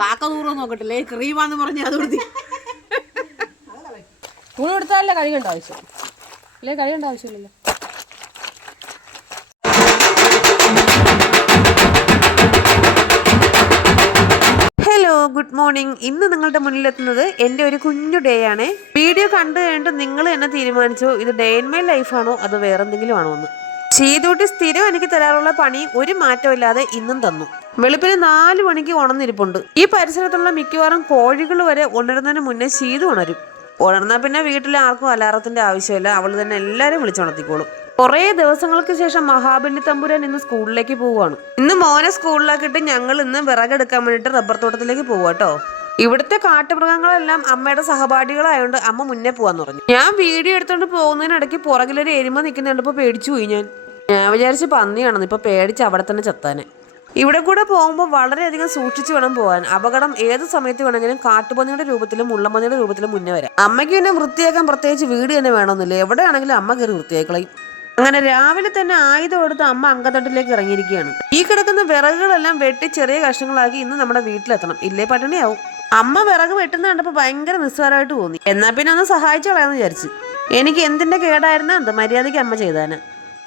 കാക്ക ദൂരം നോക്കട്ടില്ലേ ക്രീമാന്ന് പറഞ്ഞ് അത് കൊടുത്തി തുണി കൊടുത്താലല്ലേ കഴുകേണ്ട ആവശ്യം അല്ലേ? കഴുകേണ്ട ആവശ്യമില്ലല്ലോ. Hello, good morning. ഇന്ന് നിങ്ങളുടെ മുന്നിലെത്തുന്നത് എൻ്റെ ഒരു കുഞ്ഞു ഡേ ആണ്. വീഡിയോ കണ്ടു കഴിഞ്ഞിട്ട് നിങ്ങൾ തന്നെ തീരുമാനിച്ചോ ഇത് ഡേ ഇൻ മൈ ലൈഫാണോ അതോ വേറെന്തെങ്കിലും ആണോ എന്ന്. ചെയ്തൂട്ടി സ്ഥിരം എനിക്ക് തരാറുള്ള പണി ഒരു മാറ്റമില്ലാതെ ഇന്നും തന്നു. വെളുപ്പിന് 4 മണിക്ക് ഉണർന്നിരിപ്പുണ്ട്. ഈ പരിസരത്തുള്ള മിക്കവാറും കോഴികൾ വരെ ഉണരുന്നതിന് മുന്നേ ശീതു ഉണരും. ഉണർന്നാൽ പിന്നെ വീട്ടിലെ ആർക്കും അലാറത്തിന്റെ ആവശ്യമില്ല, അവൾ തന്നെ എല്ലാവരും വിളിച്ചുണർത്തിക്കോളും. കുറേ ദിവസങ്ങൾക്ക് ശേഷം മഹാബലി തമ്പുരാൻ ഇന്ന് സ്കൂളിലേക്ക് പോവുകയാണ്. ഇന്ന് മോനെ സ്കൂളിലാക്കിയിട്ട് ഞങ്ങൾ ഇന്ന് വിറകെടുക്കാൻ വേണ്ടിയിട്ട് റബ്ബർ തോട്ടത്തിലേക്ക് പോവാട്ടോ. ഇവിടുത്തെ കാട്ടുമൃഗങ്ങളെല്ലാം അമ്മയുടെ സഹപാഠികളായതുകൊണ്ട് അമ്മ മുന്നേ പോവാന്ന് പറഞ്ഞു. ഞാൻ വീഡിയോ എടുത്തോണ്ട് പോകുന്നതിനിടയ്ക്ക് പുറകിലൊരു എരുമ നിൽക്കുന്നുണ്ടപ്പോൾ പേടിച്ചു പോയി. ഞാൻ വിചാരിച്ച് പന്നിയാണെന്ന്. ഇപ്പൊ പേടിച്ച് അവിടെ തന്നെ ചത്താനെ. ഇവിടെ കൂടെ പോകുമ്പോൾ വളരെയധികം സൂക്ഷിച്ചു വേണം പോകാൻ. അപകടം ഏത് സമയത്ത് വേണമെങ്കിലും കാട്ടുപന്നിയുടെ രൂപത്തിലും മുള്ളപ്പന്നിയുടെ രൂപത്തിലും മുന്നേ വരാം. അമ്മയ്ക്ക് പിന്നെ വൃത്തിയാക്കാൻ പ്രത്യേകിച്ച് വീട് തന്നെ വേണമെന്നില്ല, എവിടെയാണെങ്കിലും അമ്മ കയറി വൃത്തിയാക്കളയും. അങ്ങനെ രാവിലെ തന്നെ ആയുധം എടുത്ത് അമ്മ അങ്കത്തട്ടിലേക്ക് ഇറങ്ങിയിരിക്കുകയാണ്. ഈ കിടക്കുന്ന വിറകുകളെല്ലാം വെട്ടി ചെറിയ കഷ്ണങ്ങളാക്കി ഇന്ന് നമ്മുടെ വീട്ടിലെത്തണം, ഇല്ലേ പട്ടിണിയാവും. അമ്മ വിറക് വെട്ടുന്ന കണ്ടപ്പോൾ ഭയങ്കര നിസ്സാരമായിട്ട് തോന്നി. എന്നാ പിന്നെ ഒന്ന് സഹായിച്ചു കളയാന്ന് വിചാരിച്ചു. എനിക്ക് എന്തിന്റെ കേടായിരുന്ന എന്ത് മര്യാദയ്ക്ക് അമ്മ ചെയ്താന്.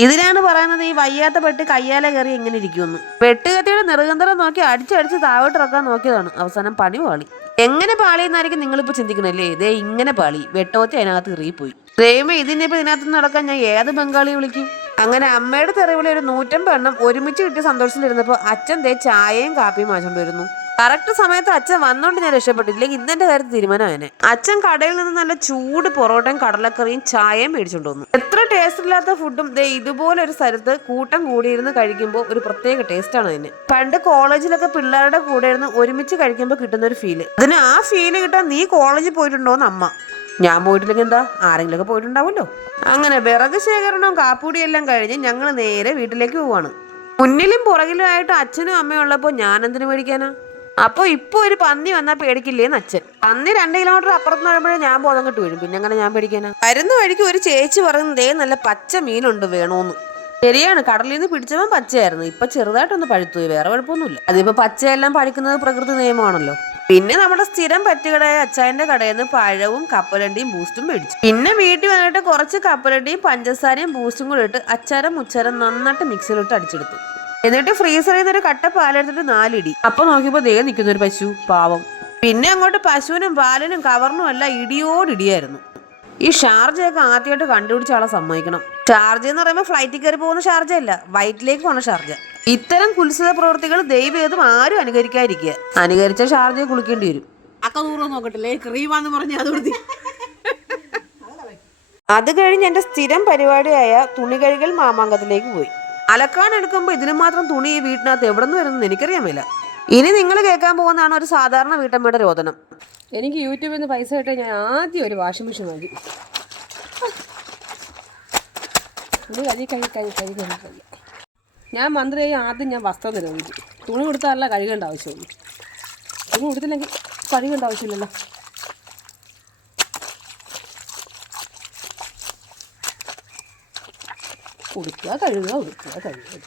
ഇതിനാണ് പറയുന്നത് ഈ വയ്യാത്ത പെട്ടി കയ്യാലെ കയറി എങ്ങനെ ഇരിക്കുമെന്ന്. വെട്ടുകത്തിയുടെ നെറുകന്തരം നോക്കി അടിച്ചടിച്ച് താഴോട്ടിറക്കാൻ നോക്കിയതാണ്. അവസാനം പണി പാളി. എങ്ങനെ പാളിയെന്നായിരിക്കും നിങ്ങളിപ്പോൾ ചിന്തിക്കണല്ലേ? ഇതേ ഇങ്ങനെ പാളി. വെട്ടോത്തി അതിനകത്ത് ഇറിയിപ്പോയി. ദൈവമേ, ഇതിനിപ്പോൾ ഇതിനകത്ത് നടക്കാൻ ഞാൻ ഏത് ബംഗാളിയെ വിളിക്കും? അങ്ങനെ അമ്മയുടെ തെരുവിലെ ഒരു 150 എണ്ണം ഒരുമിച്ച് കിട്ടിയ സന്തോഷത്തിലിരുന്നപ്പോൾ അച്ഛൻ ദേ ചായയും കാപ്പിയും വാങ്ങിച്ചുകൊണ്ട് വരുന്നു. കറക്റ്റ് സമയത്ത് അച്ഛൻ വന്നോണ്ട് ഞാൻ രക്ഷപ്പെട്ടില്ലെങ്കിൽ ഇന്നെന്റെ കാര്യത്തിൽ തീരുമാനമായനെ. അച്ഛൻ കടയിൽ നിന്ന് നല്ല ചൂട് പൊറോട്ടയും കടലക്കറിയും ചായയും മേടിച്ചോണ്ട് വന്നു. എത്ര ടേസ്റ്റ് ഇല്ലാത്ത ഫുഡും ദേ ഇതുപോലെ ഒരു സ്ഥലത്ത് കൂട്ടം കൂടിയിരുന്ന് കഴിക്കുമ്പോൾ ഒരു പ്രത്യേക ടേസ്റ്റ് ആണ് അതിന്. പണ്ട് കോളേജിലൊക്കെ പിള്ളേരുടെ കൂടെ ഇരുന്ന് ഒരുമിച്ച് കഴിക്കുമ്പോൾ കിട്ടുന്ന ഒരു ഫീല്, അതിന് ആ ഫീല് കിട്ടാൻ നീ കോളേജിൽ പോയിട്ടുണ്ടോന്ന് അമ്മ. ഞാൻ പോയിട്ടില്ലെങ്കിൽ എന്താ, ആരെങ്കിലുമൊക്കെ പോയിട്ടുണ്ടാവുമല്ലോ. അങ്ങനെ വിറക് ശേഖരണവും കാപ്പൂടിയെല്ലാം കഴിഞ്ഞ് ഞങ്ങൾ നേരെ വീട്ടിലേക്ക് പോവാണ്. മുന്നിലും പുറകിലുമായിട്ട് അച്ഛനും അമ്മയും ഉള്ളപ്പോൾ ഞാൻ എന്തിനു മേടിക്കാനാ? അപ്പോൾ ഇപ്പോൾ ഒരു പന്നി വന്നാൽ പേടിക്കില്ലേന്ന് അച്ഛൻ. പന്നി 2 കിലോമീറ്റർ അപ്പുറത്ത് വരുമ്പോഴേ ഞാൻ ബോധം കെട്ട് വീഴും, പിന്നെ അങ്ങനെ ഞാൻ പേടിക്കാനാ? വരുന്ന വഴിക്ക് ഒരു ചേച്ചി പറയുന്നതേ നല്ല പച്ച മീനുണ്ട് വേണോന്ന്. ശരിയാണ്, കടലിൽ നിന്ന് പിടിച്ചവൻ പച്ചയായിരുന്നു. ഇപ്പൊ ചെറുതായിട്ടൊന്ന് പഴുത്തുപോയി, വേറെ കുഴപ്പമൊന്നുമില്ല. അതിപ്പോ പച്ചയെല്ലാം പഴിക്കുന്നത് പ്രകൃതി നിയമമാണല്ലോ. പിന്നെ നമ്മുടെ സ്ഥിരം പറ്റുകടയായ അച്ചായന്റെ കടയിൽ നിന്ന് പഴവും കപ്പലണ്ടിയും ബൂസ്റ്റും മേടിച്ചു. പിന്നെ വീട്ടിൽ വന്നിട്ട് കുറച്ച് കപ്പലണ്ടിയും പഞ്ചസാരയും ബൂസ്റ്റും കൂടെ ഇട്ട് അച്ചാരം മുച്ചാരം നന്നായിട്ട് മിക്സിയിലിട്ട് അടിച്ചെടുത്തു. എന്നിട്ട് ഫ്രീസറിൽ നിന്നൊരു കട്ട പാലെടുത്തിട്ട് 4 ഇടി. അപ്പൊ നോക്കിയപ്പോ ദേ നിൽക്കുന്ന ഒരു പശു, പാവം. പിന്നെ അങ്ങോട്ട് പശുവിനും പാലിനും കവറിനും എല്ലാം ഇടിയോടിടിയായിരുന്നു. ഈ ഷാർജയൊക്കെ ആദ്യമായിട്ട് കണ്ടുപിടിച്ച ആളെ സമ്മതിക്കണം. ഷാർജ എന്ന് പറയുമ്പോൾ ഫ്ലൈറ്റിൽ കയറി പോകുന്ന ഷാർജ അല്ല, വയറ്റിലേക്ക് പോണ ഷാർജ. ഇത്തരം കുൽസിത പ്രവൃത്തികൾ ദൈവം ആരും അനുകരിക്കാതിരിക്കുക. അനുകരിച്ച ഷാർജയെ കുളിക്കേണ്ടി വരും. അക്ക ദൂരം നോക്കട്ടില്ലേ ക്രീമാന്ന് പറഞ്ഞ് അത് കൊടുത്തി. അത് കഴിഞ്ഞ് എൻ്റെ സ്ഥിരം പരിപാടിയായ തുണി കഴുകൽ മാമാങ്കത്തിലേക്ക് പോയി. അലക്കാൻ എടുക്കുമ്പോൾ ഇതിന് മാത്രം തുണി ഈ വീട്ടിനകത്ത് എവിടെ നിന്ന് വരുന്നത് എനിക്കറിയാമില്ല. ഇനി നിങ്ങൾ കേൾക്കാൻ പോകുന്നതാണ് ഒരു സാധാരണ വീട്ടമ്മയുടെ രോദനം. എനിക്ക് യൂട്യൂബിൽ നിന്ന് പൈസ കിട്ടാൻ ഞാൻ ആദ്യം ഒരു വാഷിംഗ് മെഷീൻ വാങ്ങി. ഞാൻ മന്ത്രിയായി ആദ്യം ഞാൻ വസ്ത്രം നിരോധിച്ചു. തുണി കൊടുത്താലല്ല കഴുകേണ്ട ആവശ്യമുള്ളൂ. തുണി കൊടുത്തില്ലെങ്കിൽ കഴുകേണ്ട ആവശ്യമില്ലല്ലോ. കൊടുക്കുക കഴുകുക, കൊടുക്കുക കഴുകുക.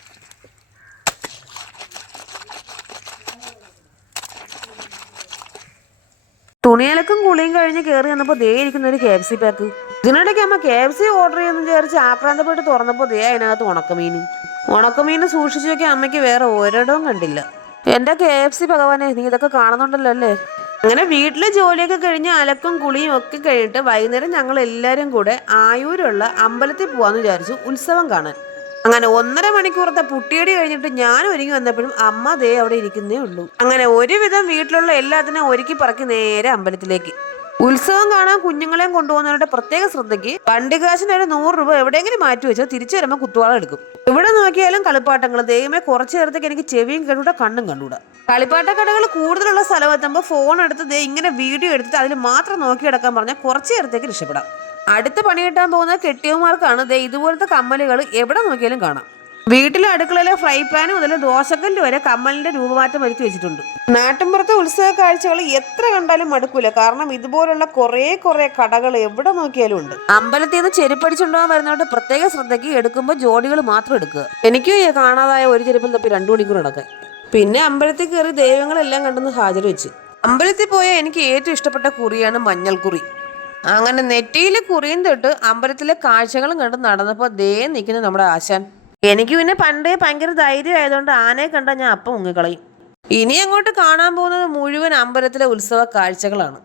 തുണിയലക്കും കുളിയും കഴിഞ്ഞ് കയറി വന്നപ്പോൾ ദേ ഇരിക്കുന്ന ഒരു KFC പാക്ക്. ഇതിനിടയ്ക്ക് അമ്മ KFC ഓർഡർ ചെയ്യുമെന്ന് വിചാരിച്ച് ആക്രാന്തപ്പെട്ട് തുറന്നപ്പോൾ ദേ അതിനകത്ത് ഉണക്കമീൻ സൂക്ഷിച്ചു നോക്കി അമ്മയ്ക്ക് വേറെ ഒരിടവും കണ്ടില്ല. എൻ്റെ KFC ഭഗവാനെ, നീ ഇതൊക്കെ കാണുന്നുണ്ടല്ലോ അല്ലേ? അങ്ങനെ വീട്ടിലെ ജോലിയൊക്കെ കഴിഞ്ഞ് അലക്കും കുളിയും ഒക്കെ കഴിഞ്ഞിട്ട് വൈകുന്നേരം ഞങ്ങൾ എല്ലാവരും കൂടെ ആയൂരുള്ള അമ്പലത്തിൽ പോവാന്ന് വിചാരിച്ചു, ഉത്സവം കാണാൻ. അങ്ങനെ 1.5 മണിക്കൂറത്തെ പുട്ടിയടി കഴിഞ്ഞിട്ട് ഞാൻ ഒരുങ്ങി വന്നപ്പോഴും അമ്മ ദേ അവിടെ ഇരിക്കുന്നേ ഉള്ളൂ. അങ്ങനെ ഒരുവിധം വീട്ടിലുള്ള എല്ലാത്തിനും ഒരുക്കി പറക്കി നേരെ അമ്പലത്തിലേക്ക്. ഉത്സവം കാണാൻ കുഞ്ഞുങ്ങളെയും കൊണ്ടുപോകുന്നവരുടെ പ്രത്യേക ശ്രദ്ധയ്ക്ക് വണ്ടി കാശിന് ഒരു 100 രൂപ എവിടെയെങ്കിലും മാറ്റി വെച്ചോ തിരിച്ചു വരുമ്പോൾ കുത്തുവാള എടുക്കും. ഇവിടെ നോക്കിയാലും കളിപ്പാട്ടങ്ങൾ. ദൈവമേ, കുറച്ചു നേരത്തേക്ക് എനിക്ക് ചെവിയും കണ്ടൂടാ കണ്ണും കണ്ടൂടാ. കളിപ്പാട്ട കടകൾ കൂടുതലുള്ള സ്ഥലം എത്തുമ്പോൾ ഫോൺ എടുത്ത് ദേ ഇങ്ങനെ വീഡിയോ എടുത്തിട്ട് അതിൽ മാത്രം നോക്കി കിടക്കാൻ പറഞ്ഞാൽ കുറച്ചു നേരത്തേക്ക് രക്ഷപ്പെടാം. അടുത്ത പണി കിട്ടാൻ പോകുന്ന കെട്ടിയവന്മാർക്കാണ് ദേ ഇതുപോലത്തെ കമ്മലുകൾ എവിടെ നോക്കിയാലും കാണാം. വീട്ടിലെ അടുക്കളയിലെ ഫ്രൈ പാൻ മുതൽ ദോശക്കല്ല് വരെ കമ്മലിന്റെ രൂപമാറ്റം വരുത്തി വെച്ചിട്ടുണ്ട്. നാട്ടിൻപുറത്തെ ഉത്സവ കാഴ്ചകൾ എത്ര കണ്ടാലും മടുക്കൂല, കാരണം ഇതുപോലുള്ള കുറേ കടകൾ എവിടെ നോക്കിയാലും ഉണ്ട്. അമ്പലത്തിൽ നിന്ന് ചെരുപ്പടിച്ചുണ്ടാകാൻ വരുന്നവരുടെ പ്രത്യേക ശ്രദ്ധയ്ക്ക് എടുക്കുമ്പോൾ ജോഡികൾ മാത്രം എടുക്കുക. എനിക്ക് കാണാതായ ഒരു ചെരുപ്പം തപ്പി 2 മണിക്കൂർ നടക്കാൻ. പിന്നെ അമ്പലത്തിൽ കയറി ദൈവങ്ങളെല്ലാം കണ്ടെന്ന് ഹാജർ വെച്ച്. അമ്പലത്തിൽ പോയ എനിക്ക് ഏറ്റവും ഇഷ്ടപ്പെട്ട കുറിയാണ് മഞ്ഞൾക്കുറി. അങ്ങനെ നെറ്റിയിലെ കുറിയും തൊട്ട് അമ്പലത്തിലെ കാഴ്ചകളും കണ്ട് നടന്നപ്പോൾ നിൽക്കുന്ന നമ്മുടെ ആശാൻ. എനിക്ക് പിന്നെ പണ്ടേ ഭയങ്കര ധൈര്യം ആയതുകൊണ്ട് ആനയെ കണ്ടാൽ ഞാൻ അപ്പം മുങ്ങിക്കളയും. ഇനി അങ്ങോട്ട് കാണാൻ പോകുന്നത് മുഴുവൻ അമ്പലത്തിലെ ഉത്സവ കാഴ്ചകളാണ്.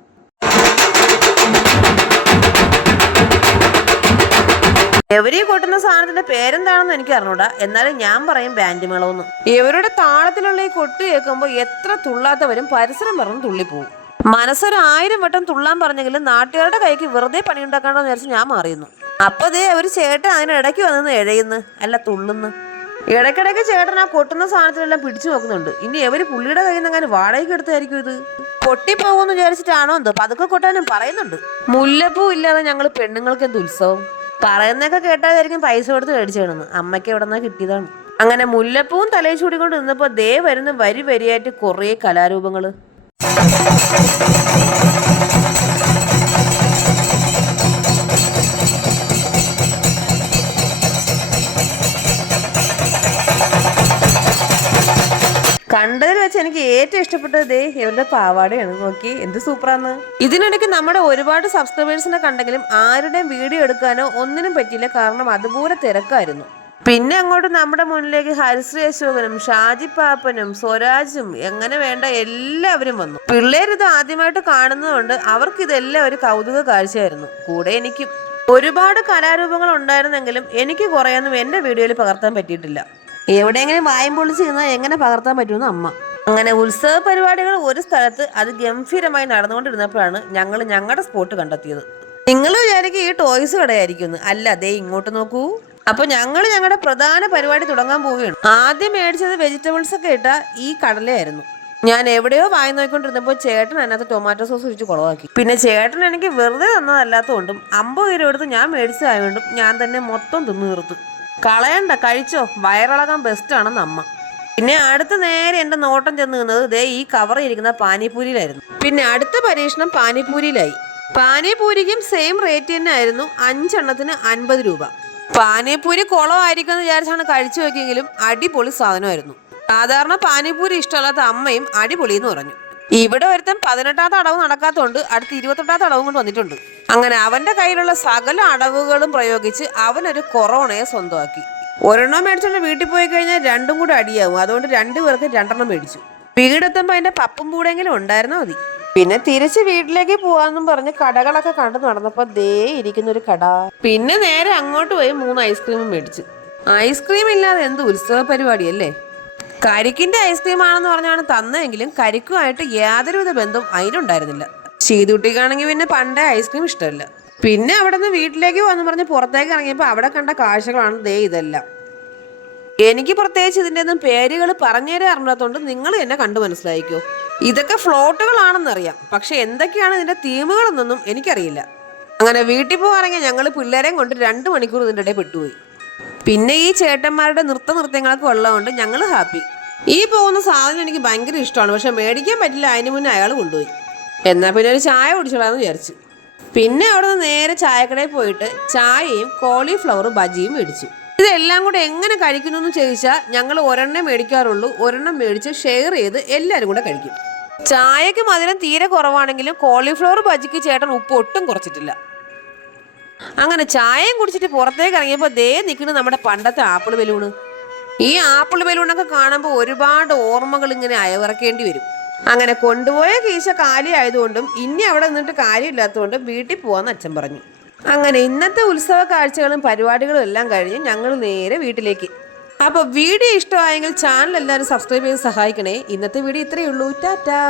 എവരീ കൊട്ടുന്ന സാധനത്തിന്റെ പേരെന്താണെന്ന് എനിക്ക് അറിഞ്ഞൂടാ, എന്നാലും ഞാൻ പറയും ബാൻഡ് മേളമെന്ന്. ഇവരുടെ താളത്തിലുള്ള ഈ കൊട്ട് കേൾക്കുമ്പോൾ എത്ര തുള്ളാത്തവരും പരിസരം പറഞ്ഞ് തുള്ളിപ്പോവും. മനസ്സൊരു 1000 വട്ടം തുള്ളാൻ പറഞ്ഞെങ്കിലും നാട്ടുകാരുടെ കൈക്ക് വെറുതെ പണിയുണ്ടാക്കാണ്ടോ വിചാരിച്ച് ഞാൻ മാറിയുന്നു. അപ്പൊ ഒരു ചേട്ടൻ അതിനിടയ്ക്ക് വന്ന് എഴയുന്നു, അല്ല തുള്ളുന്നു. ഇടയ്ക്കിടയ്ക്ക് ചേട്ടൻ ആ കൊട്ടുന്ന സാധനത്തിലെല്ലാം പിടിച്ചു നോക്കുന്നുണ്ട്. ഇനി എവര് പുള്ളിയുടെ കയ്യിൽ നിന്ന് അങ്ങനെ വാടകയ്ക്ക് എടുത്തായിരിക്കും ഇത്. പൊട്ടിപ്പോകുമെന്ന് വിചാരിച്ചിട്ടാണോ എന്തോ പതുക്കെ കൊട്ടാനും പറയുന്നുണ്ട്. മുല്ലപ്പൂ ഇല്ലാതെ ഞങ്ങൾ പെണ്ണുങ്ങൾക്ക് എന്ത് ഉത്സവം. പറയുന്നൊക്കെ കേട്ടാലായിരിക്കും പൈസ കൊടുത്ത് മേടിച്ചേണെന്ന്. അമ്മയ്ക്ക് എവിടെ നിന്നാ കിട്ടിയതാണ്. അങ്ങനെ മുല്ലപ്പൂവും തലയിൽ ചൂടിക്കൊണ്ട് നിന്നപ്പോൾ വരുന്ന വരി വരിയായിട്ട് കുറേ കലാരൂപങ്ങള്. കണ്ടതിൽ വെച്ച് എനിക്ക് ഏറ്റവും ഇഷ്ടപ്പെട്ടത് ഇവരുടെ പാവാടയാണ്. നോക്കി എന്ത് സൂപ്പറാന്ന്. ഇതിനിടയ്ക്ക് നമ്മുടെ ഒരുപാട് സബ്സ്ക്രൈബേഴ്സിനെ കണ്ടെങ്കിലും ആരുടെയും വീഡിയോ എടുക്കാനോ ഒന്നിനും പറ്റിയില്ല, കാരണം അതുപോലെ തിരക്കായിരുന്നു. പിന്നെ അങ്ങോട്ട് നമ്മുടെ മുന്നിലേക്ക് ഹരിശ്രീ അശോകനും ഷാജി പാപ്പനും സ്വരാജും എങ്ങനെ വേണ്ട എല്ലാവരും വന്നു. പിള്ളേരിത് ആദ്യമായിട്ട് കാണുന്നതുകൊണ്ട് അവർക്ക് ഇതെല്ലാം ഒരു കൗതുക കാഴ്ചയായിരുന്നു. കൂടെ എനിക്കും ഒരുപാട് കലാരൂപങ്ങൾ ഉണ്ടായിരുന്നെങ്കിലും എനിക്ക് കുറേയൊന്നും എൻ്റെ വീഡിയോയിൽ പകർത്താൻ പറ്റിയിട്ടില്ല. എവിടെയെങ്കിലും വായും പൊളിച്ച് നിന്നാൽ എങ്ങനെ പകർത്താൻ പറ്റുമെന്ന് അമ്മ. അങ്ങനെ ഉത്സവ പരിപാടികൾ ഒരു സ്ഥലത്ത് അത് ഗംഭീരമായി നടന്നുകൊണ്ടിരുന്നപ്പോഴാണ് ഞങ്ങൾ ഞങ്ങളുടെ സ്പോട്ട് കണ്ടെത്തിയത്. നിങ്ങൾ വിചാരിക്കും ഈ ടോയ്സ് കടയായിരിക്കുന്നു, അല്ല ഇങ്ങോട്ട് നോക്കൂ. അപ്പൊ ഞങ്ങളുടെ പ്രധാന പരിപാടി തുടങ്ങാൻ പോവുകയാണ്. ആദ്യം മേടിച്ചത് വെജിറ്റബിൾസ് ഒക്കെ ഇട്ട ഈ കടലയായിരുന്നു. ഞാൻ എവിടെയോ വായി നോക്കിക്കൊണ്ടിരുന്നപ്പോൾ ചേട്ടൻ അതിനകത്ത് ടൊമാറ്റോ സോസ് ഒഴിച്ച് കുളവാക്കി. പിന്നെ ചേട്ടൻ എനിക്ക് വെറുതെ തന്നതല്ലാത്തതുകൊണ്ടും 50 രൂപ എടുത്ത് ഞാൻ മേടിച്ചതായതുകൊണ്ടും ഞാൻ തന്നെ മൊത്തം തിന്നു തീർത്തു. കളയണ്ട, കഴിച്ചോ, വയറിളകാൻ ബെസ്റ്റാണെന്ന് അമ്മ. പിന്നെ അടുത്ത നേരെ എൻ്റെ നോട്ടം ചെന്ന് നിന്നത് ഈ കവറിൽ ഇരിക്കുന്ന പാനിപൂരിയിലായിരുന്നു. പിന്നെ അടുത്ത പരീക്ഷണം പാനിപൂരിയിലായി. പാനിപൂരിക്കും സെയിം റേറ്റ് തന്നെ ആയിരുന്നു, 5 എണ്ണത്തിന് 50 രൂപ. പാനിപൂരി കുളമായിരിക്കും എന്ന് വിചാരിച്ചാണ് കഴിച്ചു നോക്കിയെങ്കിലും അടിപൊളി സാധനമായിരുന്നു. സാധാരണ പാനിപൂരി ഇഷ്ടമല്ലാത്ത അമ്മയും അടിപൊളി എന്ന് പറഞ്ഞു. ഇവിടെ ഒരുത്തൻ 18ാമത്തെ അടവ് നടക്കാത്തതുകൊണ്ട് അടുത്ത് 28ാമത്തെ അടവും കൊണ്ട് വന്നിട്ടുണ്ട്. അങ്ങനെ അവന്റെ കയ്യിലുള്ള സകല അടവുകളും പ്രയോഗിച്ച് അവനൊരു കൊറോണയെ സ്വന്തമാക്കി. ഒരെണ്ണം മേടിച്ചോണ്ട് വീട്ടിൽ പോയി കഴിഞ്ഞാൽ രണ്ടും കൂടെ അടിയാവും. അതുകൊണ്ട് 2 പേർക്ക് 2 എണ്ണം മേടിച്ചു. വീടെത്തുമ്പോൾ അതിന്റെ പപ്പും പൂടെങ്കിലും ഉണ്ടായിരുന്നാൽ മതി. പിന്നെ തിരിച്ച് വീട്ടിലേക്ക് പോവാന്നും പറഞ്ഞ് കടകളൊക്കെ കണ്ടു നടന്നപ്പോ ഇരിക്കുന്ന ഒരു കട. പിന്നെ നേരെ അങ്ങോട്ട് പോയി 3 ഐസ്ക്രീമും മേടിച്ചു. ഐസ്ക്രീം ഇല്ലാതെ എന്ത് ഉത്സവ പരിപാടിയല്ലേ. കരിക്കിന്റെ ഐസ്ക്രീം ആണെന്ന് പറഞ്ഞാണ് തന്നെങ്കിലും കരിക്കുമായിട്ട് യാതൊരുവിധ ബന്ധവും അതിനുണ്ടായിരുന്നില്ല. ശീതുട്ടിക്കാണെങ്കിൽ പിന്നെ പണ്ടേ ഐസ്ക്രീം ഇഷ്ടമല്ല. പിന്നെ അവിടെ നിന്ന് വീട്ടിലേക്ക് വന്നു പറഞ്ഞ് പുറത്തേക്ക് ഇറങ്ങിയപ്പോൾ അവിടെ കണ്ട കാഴ്ചകളാണ് ഇതെല്ലാം. എനിക്ക് പ്രത്യേകിച്ച് ഇതിൻ്റെ ഒന്നും പേരുകൾ പറഞ്ഞുതരാൻ അറിഞ്ഞാത്തോണ്ട് നിങ്ങൾ എന്നെ കണ്ടു മനസ്സിലായിക്കോ. ഇതൊക്കെ ഫ്ലോട്ടുകളാണെന്നറിയാം, പക്ഷെ എന്തൊക്കെയാണ് ഇതിന്റെ തീമുകളെന്നൊന്നും എനിക്കറിയില്ല. അങ്ങനെ വീട്ടിൽ പോകാണെങ്കിൽ ഞങ്ങൾ പിള്ളേരെയും കൊണ്ട് 2 മണിക്കൂർ ഇതിൻ്റെ ഇടയിൽ പെട്ടുപോയി. പിന്നെ ഈ ചേട്ടന്മാരുടെ നൃത്തങ്ങളൊക്കെ ഉള്ളതുകൊണ്ട് ഞങ്ങൾ ഹാപ്പി. ഈ പോകുന്ന സാധനം എനിക്ക് ഭയങ്കര ഇഷ്ടമാണ്, പക്ഷെ മേടിക്കാൻ പറ്റില്ല. അതിന് മുന്നേ അയാൾ കൊണ്ടുപോയി. എന്നാൽ പിന്നെ ഒരു ചായ കുടിച്ചോളാന്ന് വിചാരിച്ചു. പിന്നെ അവിടെ നിന്ന് നേരെ ചായക്കടയിൽ പോയിട്ട് ചായയും കോളിഫ്ലവർ ബജിയും മേടിച്ചു. ഇതെല്ലാം കൂടെ എങ്ങനെ കഴിക്കുന്നു എന്ന് ചോദിച്ചാൽ ഞങ്ങൾ ഒരെണ്ണം മേടിക്കാറുള്ളൂ. ഒരെണ്ണം മേടിച്ച് ഷെയർ ചെയ്ത് എല്ലാവരും കൂടെ കഴിക്കും. ചായക്ക് മധുരം തീരെ കുറവാണെങ്കിലും കോളിഫ്ലവർ ബജിക്ക് ചേട്ടൻ ഉപ്പ് ഒട്ടും കുറച്ചിട്ടില്ല. അങ്ങനെ ചായയും കുടിച്ചിട്ട് പുറത്തേക്ക് ഇറങ്ങിയപ്പോൾ നിൽക്കുന്നു നമ്മുടെ പണ്ടത്തെ ആപ്പിൾ ബലൂണ്. ഈ ആപ്പിൾ ബലൂണൊക്കെ കാണുമ്പോൾ ഒരുപാട് ഓർമ്മകൾ ഇങ്ങനെ അയവിറക്കേണ്ടി വരും. അങ്ങനെ കൊണ്ടുപോയ കീശ കാലി ആയതുകൊണ്ടും ഇനി അവിടെ നിന്നിട്ട് കാര്യമില്ലാത്തതുകൊണ്ടും വീട്ടിൽ പോകാമെന്ന് അച്ഛൻ പറഞ്ഞു. അങ്ങനെ ഇന്നത്തെ ഉത്സവ കാഴ്ചകളും പരിപാടികളും എല്ലാം കഴിഞ്ഞ് ഞങ്ങൾ നേരെ വീട്ടിലേക്ക്. അപ്പോൾ വീഡിയോ ഇഷ്ടമായെങ്കിൽ ചാനൽ എല്ലാവരും സബ്സ്ക്രൈബ് ചെയ്ത് സഹായിക്കണേ. ഇന്നത്തെ വീഡിയോ ഇത്രയേ ഉള്ളൂ. ടാറ്റാ.